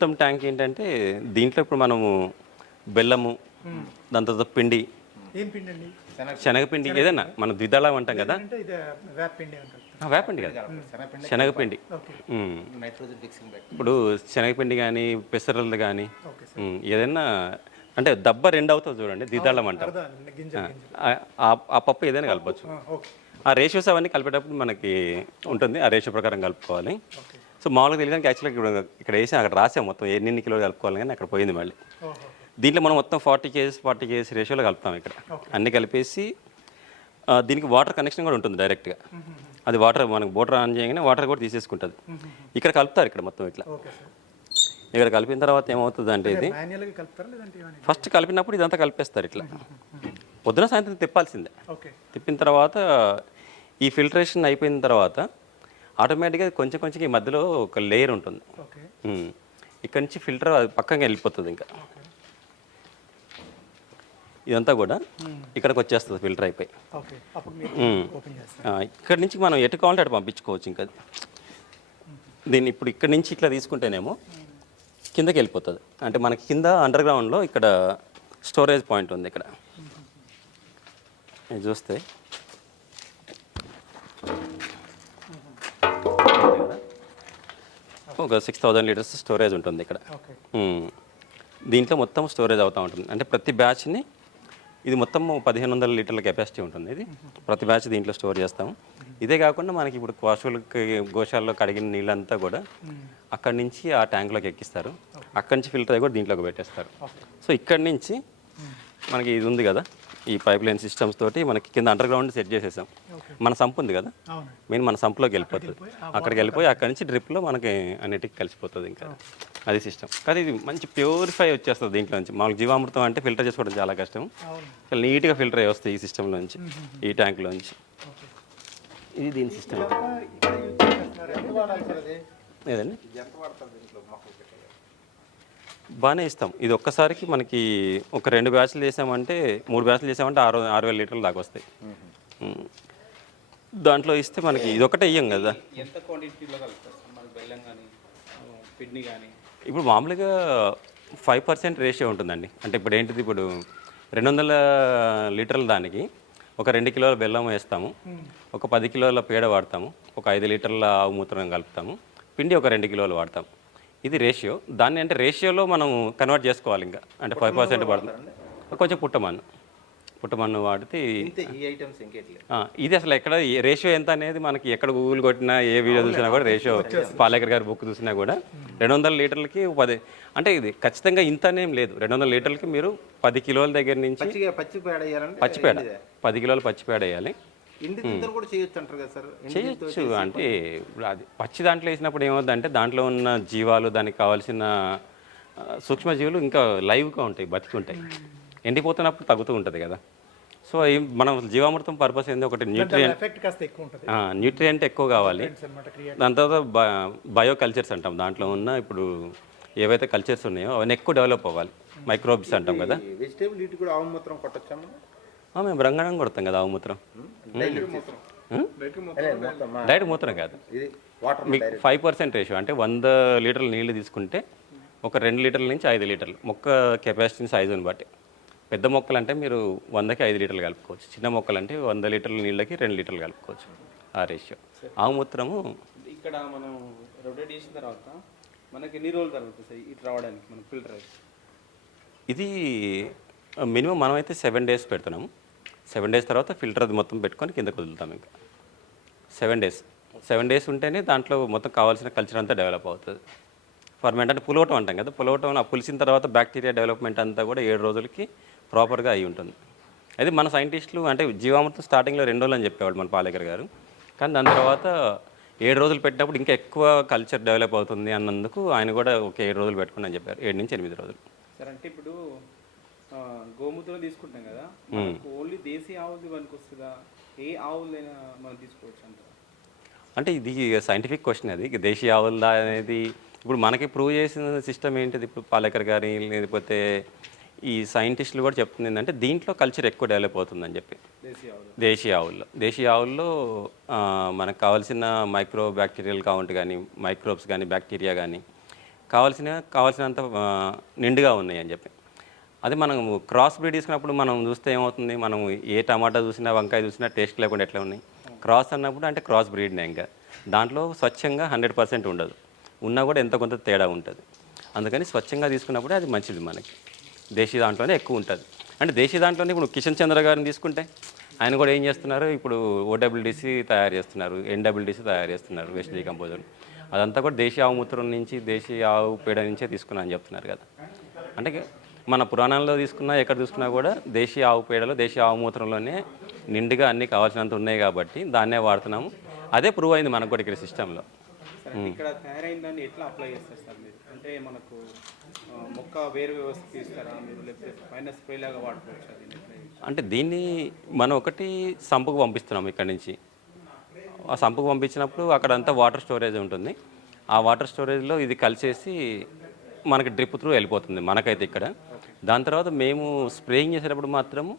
జీవామృతం tank ఏంటంటే దీంట్లో ఇప్పుడు మనము బెల్లము దాని తర్వాత పిండి. ఏం పిండి అండి శనగపిండి ఏదైనా మనం ద్విదళం అంటాం కదా. అంటే ఇది వేప పిండి అంటారు. ఆ, వేపండి కదా. శనగపిండి okay. Um. Nitrogen fixing back ఇప్పుడు శనగపిండి కానీ పెసరలు కానీ ఏదైనా అంటే దబ్బ రెండు అవుతుంది చూడండి ద్విదళం అంటాం. అర్థం గింజ గింజ ఆ- పప్పు ఏదైనా కలపచ్చు. ఆ, ఓకే. ఆ రేషియోస్ అవన్నీ కలిపేటప్పుడు మనకి ఉంటుంది ఆ రేషియో ప్రకారం కలుపుకోవాలి. ఓకే. సో మామూలుగా తెలియడానికి యాక్చువల్గా ఇక్కడ ఇక్కడ వేసి అక్కడ రాసాం మొత్తం ఎన్ని కిలోలు కలుపుకోవాలి కానీ అక్కడ పోయింది మళ్ళీ. దీంట్లో మనం మొత్తం ఫార్టీ కేజీస్ ఫార్టీ కేజీస్ రేషియోలో కలుపుతాం ఇక్కడ. అన్ని కలిపేసి దీనికి వాటర్ కనెక్షన్ కూడా ఉంటుంది డైరెక్ట్గా. అది వాటర్ మనకు బోటర్ ఆన్ చేయగానే వాటర్ కూడా తీసేసుకుంటుంది. ఇక్కడ కలుపుతారు ఇక్కడ మొత్తం ఇట్లా. ఇక్కడ కలిపిన తర్వాత ఏమవుతుంది అంటే ఇది ఫస్ట్ కలిపినప్పుడు ఇదంతా కలిపేస్తారు ఇట్లా. పొద్దున సాయంత్రం తిప్పాల్సిందే. తిప్పిన తర్వాత ఈ ఫిల్టరేషన్ అయిపోయిన తర్వాత ఆటోమేటిక్గా కొంచెం కొంచెం ఈ మధ్యలో ఒక లేయర్ ఉంటుంది. ఇక్కడ నుంచి ఫిల్టర్ అది పక్కగా వెళ్ళిపోతుంది ఇంకా. ఇదంతా కూడా ఇక్కడికి వచ్చేస్తుంది ఫిల్టర్ అయిపోయి. ఇక్కడ నుంచి మనం ఎటు కావాలంటే అటు పంపించుకోవచ్చు ఇంకా దీన్ని ఇప్పుడు ఇక్కడ నుంచి ఇట్లా తీసుకుంటేనేమో కిందకి వెళ్ళిపోతుంది. అంటే మనకి కింద అండర్ గ్రౌండ్లో ఇక్కడ స్టోరేజ్ పాయింట్ ఉంది ఇక్కడ. చూస్తే ఒక సిక్స్ థౌజండ్ లీటర్స్ స్టోరేజ్ ఉంటుంది ఇక్కడ. దీంట్లో మొత్తం స్టోరేజ్ అవుతూ ఉంటుంది. అంటే ప్రతి బ్యాచ్ని ఇది మొత్తం పదిహేను వందల లీటర్ల కెపాసిటీ ఉంటుంది ఇది. ప్రతి బ్యాచ్ దీంట్లో స్టోర్ చేస్తాము. ఇదే కాకుండా మనకి ఇప్పుడు పశువులకి గోశాలలో కడిగిన నీళ్ళంతా కూడా అక్కడి నుంచి ఆ ట్యాంక్లోకి ఎక్కిస్తారు. అక్కడి నుంచి ఫిల్టర్ కూడా దీంట్లోకి పెట్టేస్తారు. సో ఇక్కడి నుంచి మనకి ఇది ఉంది కదా. ఈ పైప్ లైన్ సిస్టమ్స్ తోటి మనకి కింద అండర్ గ్రౌండ్ సెట్ చేసేసాం మన సంప్ ఉంది కదా? అవును. మెయిన్ మన సంప్లోకి వెళ్ళిపోతుంది. అక్కడికి వెళ్ళిపోయి అక్కడి నుంచి డ్రిప్లో మనకి అన్నిటికి కలిసిపోతుంది ఇంకా. అది సిస్టమ్ కానీ ఇది మంచి ప్యూరిఫై వచ్చేస్తుంది దీంట్లో నుంచి. మామూలు జీవామృతం అంటే ఫిల్టర్ చేసుకోవడం చాలా కష్టం. అవును. చాలా నీట్గా ఫిల్టర్ అయ్యి వస్తాయి ఈ సిస్టంలో నుంచి ఈ ట్యాంక్లో నుంచి. ఓకే. ఇది దీని సిస్టమ్ ఏదండి ఇది ఎంత వాడతారు దీంట్లో మొక్కలు పెట్టాలి బాగానే ఇస్తాం. ఇది ఒక్కసారికి మనకి ఒక రెండు బ్యాచ్లు చేసామంటే మూడు బ్యాచ్లు చేసామంటే ఆరు ఆరు వేల లీటర్లు దాకా వస్తాయి. దాంట్లో ఇస్తే మనకి ఇది ఒకటే ఇయ్యం కదా. ఇప్పుడు మామూలుగా ఫైవ్ పర్సెంట్ రేషియో ఉంటుందండి. అంటే ఇప్పుడు ఏంటిది? ఇప్పుడు రెండు వందల లీటర్ల దానికి ఒక రెండు కిలోల బెల్లం వేస్తాము. ఒక పది కిలోల పేడ వాడతాము. ఒక ఐదు లీటర్ల ఆవు మూత్రం కలుపుతాము. పిండి ఒక రెండు కిలోలు వాడతాం ఇది రేషియో. దాన్ని అంటే రేషియోలో మనం కన్వర్ట్ చేసుకోవాలి ఇంకా. అంటే ఫైవ్ పర్సెంట్ పడుతుంది. కొంచెం పుట్టమన్ను. పుట్టమన్ను వాడితే ఇది అసలు ఎక్కడ రేషియో ఎంత అనేది మనకి ఎక్కడ గూగుల్ కొట్టినా ఏ వీడియో చూసినా కూడా రేషియో పాలేకర్ గారి బుక్ చూసినా కూడా రెండు వందల లీటర్లకి పది అంటే ఇది ఖచ్చితంగా ఇంత అనేం లేదు. రెండు వందల లీటర్లకి మీరు పది కిలోల దగ్గర నుంచి పచ్చిగా పచ్చి పేడ వేయాలంటే పచ్చిపేడ పది కిలోలు పచ్చిపేడ వేయాలి. కూడా చేయొచ్చు అంటారు కదా సార్? ఎండి చేయొచ్చు అంటే ఇప్పుడు అది పచ్చి దాంట్లో వేసినప్పుడు ఏమవుతుందంటే దాంట్లో ఉన్న జీవాలు దానికి కావాల్సిన సూక్ష్మజీవులు ఇంకా లైవ్గా ఉంటాయి బతికి ఉంటాయి ఎండిపోతున్నప్పుడు తగ్గుతూ ఉంటుంది కదా. సో మనం జీవామృతం పర్పస్ ఏంది ఒకటి న్యూట్రియంట్ న్యూట్రియంట్ ఎక్కువ కావాలి. దాని తర్వాత బయో కల్చర్స్ అంటాం. దాంట్లో ఉన్న ఇప్పుడు ఏవైతే కల్చర్స్ ఉన్నాయో అవన్నీ ఎక్కువ డెవలప్ అవ్వాలి. మైక్రోబ్స్ అంటాం కదా. వెజిటేబుల్ కూడా ఆవు మూత్రం మేము రంగణం కొడతాం కదా ఆవు మూత్రం. మా- డైరెక్ట్ మూత్రం కాదు. ఇది వాటర్ మీకు ఫైవ్ పర్సెంట్ రేషియో అంటే వంద లీటర్ల నీళ్ళు తీసుకుంటే ఒక రెండు లీటర్ల నుంచి ఐదు లీటర్లు మొక్క కెపాసిటీ సైజుని బట్టి. పెద్ద మొక్కలు అంటే మీరు వందకి ఐదు లీటర్లు కలుపుకోవచ్చు. చిన్న మొక్కలు అంటే వంద లీటర్ల నీళ్ళకి రెండు లీటర్లు కలుపుకోవచ్చు ఆ రేషియో. ఆవు మూత్రము ఇక్కడ మనం రొటేట్ చేసిన తర్వాత మనకి ఎన్ని రోజులు జరుగుతుంది సార్ ఇటు రావడానికి? మనం ఫిల్టర్ ఇది మినిమం మనమైతే సెవెన్ డేస్ పెడుతున్నాము. సెవెన్ డేస్ తర్వాత ఫిల్టర్ అది మొత్తం పెట్టుకొని కిందకు వదులుతాం ఇంకా. Seven days. సెవెన్ డేస్ ఉంటేనే దాంట్లో మొత్తం కావాల్సిన కల్చర్ అంతా డెవలప్ అవుతుంది. ఫర్మెంట్ అంటే పులవటం అంటాం కదా పులవటం ఆ పులిసిన తర్వాత బ్యాక్టీరియా డెవలప్మెంట్ అంతా కూడా ఏడు రోజులకి ప్రాపర్గా అయి ఉంటుంది. అయితే మన సైంటిస్టులు అంటే జీవామృతం స్టార్టింగ్లో రెండు రోజులు అని చెప్పేవాడు మన పాలేకర్ గారు. కానీ దాని తర్వాత ఏడు రోజులు పెట్టినప్పుడు ఇంకా ఎక్కువ కల్చర్ డెవలప్ అవుతుంది అన్నందుకు ఆయన కూడా ఒక ఏడు రోజులు పెట్టుకుని అని చెప్పారు. ఏడు నుంచి ఎనిమిది రోజులు. సార్ అంటే ఇప్పుడు గోమూత్రం తీసుకుంటాం కదా. ఓన్లీ దేశీ ఆవులది మనకు వస్తుందా ఏ ఆవులైనా మనం తీసుకోవచ్చు అంటారా? అంటే ఇది సైంటిఫిక్ క్వశ్చన్ అది. దేశీయ ఆవులదా అనేది ఇప్పుడు మనకి ప్రూవ్ చేసిన సిస్టమ్ ఏంటిది? ఇప్పుడు పాలేకర్ గారి లేకపోతే ఈ సైంటిస్టులు కూడా చెప్తుంది ఏంటంటే దీంట్లో కల్చర్ ఎక్కువ డెవలప్ అవుతుందని చెప్పి. దేశీ ఆవులు. దేశీయ ఆవుల్లో. దేశీయ ఆవుల్లో మనకు కావాల్సిన మైక్రో బ్యాక్టీరియల్ కౌంట్ కానీ మైక్రోబ్స్ కానీ బ్యాక్టీరియా కానీ కావాల్సిన కావాల్సినంత నిండుగా ఉన్నాయి అని చెప్పి. అదే మనం క్రాస్ బ్రీడ్ తీసుకున్నప్పుడు మనం చూస్తే ఏమవుతుంది? మనం ఏ టమాటా చూసినా వంకాయ చూసినా టేస్ట్ లేకుండా ఎట్లా ఉన్నాయి? క్రాస్ అన్నప్పుడు అంటే క్రాస్ బ్రీడ్నే ఇంకా. దాంట్లో స్వచ్ఛంగా హండ్రెడ్ పర్సెంట్ ఉండదు. ఉన్నా కూడా ఎంత కొంత తేడా ఉంటుంది. అందుకని స్వచ్ఛంగా తీసుకున్నప్పుడే అది మంచిది మనకి. దేశీ దాంట్లోనే ఎక్కువ ఉంటుంది. అంటే దేశీ దాంట్లోనే ఇప్పుడు కిషన్ చంద్ర గారిని తీసుకుంటే ఆయన కూడా ఏం చేస్తున్నారు? ఇప్పుడు ఓడబ్ల్యూడిసి తయారు చేస్తున్నారు. ఎన్డబ్ల్యూడిసి తయారు చేస్తున్నారు వేస్ట్ డీకంపోజర్ అదంతా కూడా దేశీయ ఆవు మూత్రం నుంచి దేశీయ ఆవు పేడ నుంచే తీసుకున్నా అని చెప్తున్నారు కదా. అంటే మన పురాణాల్లో తీసుకున్నా ఎక్కడ తీసుకున్నా కూడా దేశీయ ఆవు పేడలో దేశీయ ఆవు మూత్రంలోనే నిండుగా అన్ని కావాల్సినంత ఉన్నాయి కాబట్టి దాన్నే వాడుతున్నాము. అదే ప్రూవ్ అయింది మనకు కూడా ఇక్కడ సిస్టంలో సరే ఇక్కడ తయారైన దాన్ని ఎట్లా అప్లై చేస్తారు సార్ మీరు? అంటే మనకు ఆ, మొక్క వేరు వ్యవస్థ తీస్తారా మీరు? లేకపోతే పైన స్ప్రే లాగా వాడుకోవచ్చు అది ఎట్లా చేస్తారు? అంటే దీన్ని మనం ఒకటి సంపుకు పంపిస్తున్నాం ఇక్కడ నుంచి. ఆ సంపుకు పంపించినప్పుడు అక్కడ అంతా వాటర్ స్టోరేజ్ ఉంటుంది. ఆ వాటర్ స్టోరేజ్లో ఇది కలిసేసి మనకి డ్రిప్ త్రూ వెళ్ళిపోతుంది మనకైతే ఇక్కడ. దాని తర్వాత మేము స్ప్రేయింగ్ చేసేటప్పుడు మాత్రము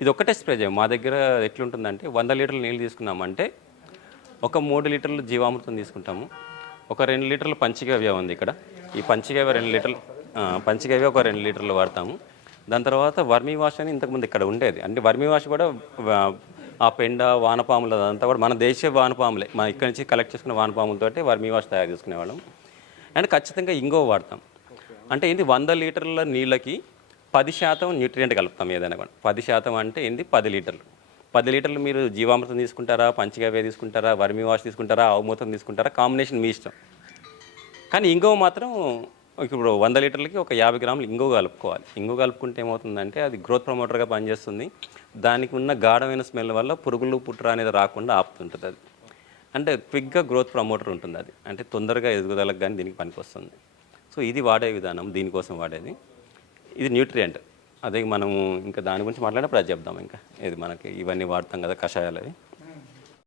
ఇది ఒక్కటే స్ప్రే చేయం. మా దగ్గర ఎట్లుంటుందంటే వంద లీటర్ల నీళ్ళు తీసుకున్నామంటే ఒక మూడు లీటర్లు జీవామృతం తీసుకుంటాము. ఒక రెండు లీటర్లు పంచగవ్య ఉంది ఇక్కడ. ఈ పంచగవ్య రెండు లీటర్లు పంచగవ్య ఒక రెండు లీటర్లు వాడతాము. దాని తర్వాత వర్మీ వాష్ అని ఇంతకుముందు ఇక్కడ ఉండేది. అంటే వర్మీ వాష్ కూడా ఆ, ఆ పెండ వానపాములు అదంతా కూడా మన దేశీయ వానపాములే. మన ఇక్కడ నుంచి కలెక్ట్ చేసుకున్న వానపాములతోటి వర్మీ వాష్ తయారు చేసుకునేవాళ్ళం. అండ్ ఖచ్చితంగా ఇంగో వాడతాం. అంటే ఏంటి వంద లీటర్ల నీళ్ళకి పది శాతం న్యూట్రియంట్ కలుపుతాం ఏదైనా కూడా. పది శాతం అంటే ఏంది? పది లీటర్లు. పది లీటర్లు మీరు జీవామృతం తీసుకుంటారా? పంచగవ్య తీసుకుంటారా? వర్మి వాష్ తీసుకుంటారా? ఆవు తీసుకుంటారా? కాంబినేషన్ మీ ఇష్టం. కానీ ఇంగో మాత్రం ఇప్పుడు వంద లీటర్లకి ఒక యాభై గ్రాములు ఇంగో కలుపుకోవాలి. ఇంగో కలుపుకుంటే ఏమవుతుందంటే అది గ్రోత్ ప్రమోటర్గా పనిచేస్తుంది. దానికి ఉన్న గాఢమైన స్మెల్ వల్ల పురుగులు పుట్ర అనేది రాకుండా ఆపుతుంటుంది అది. అంటే క్విక్గా గ్రోత్ ప్రమోటర్ ఉంటుంది అది. అంటే తొందరగా ఎదుగుదలకు కానీ దీనికి పనికొస్తుంది. సో ఇది వాడే విధానం దీనికోసం వాడేది. ఇది న్యూట్రియంట్. అదే మనము ఇంకా దాని గురించి మాట్లాడినప్పుడు అది చెప్దాం ఇంకా. ఇది మనకి ఇవన్నీ వాడతాం కదా కషాయాలు అవి.